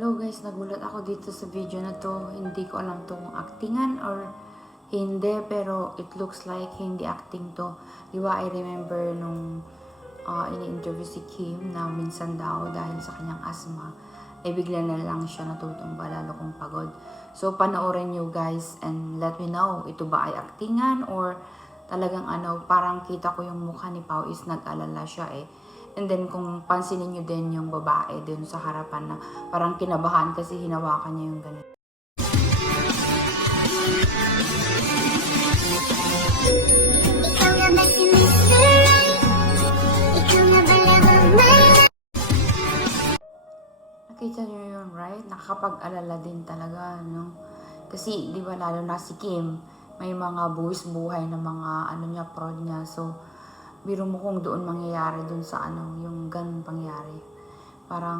Hello guys, nagulat ako dito sa video na to. Hindi ko alam to kung actingan or hindi, pero it looks like hindi acting to. Di ba, I remember nung ini-interview si Kim na minsan daw dahil sa kanyang asthma, eh bigla na lang siya natutumba, lalo kong pagod. So, panoorin nyo guys and let me know, ito ba ay actingan or talagang parang kita ko yung mukha ni Pao is nag-alala siya eh. And then, kung pansinin nyo din yung babae dun sa harapan na parang kinabahan kasi hinawakan niya yung ganito. Ikaw nga ba si Mr. Right? Ikaw nga ba love of my life? Nakita nyo yun, right? Nakakapag-alala din talaga, no? Kasi, di ba, lalo na si Kim, may mga buwis buhay na mga niya, prod niya. So, biro mo kung doon mangyayari doon sa yung ganun pangyari. Parang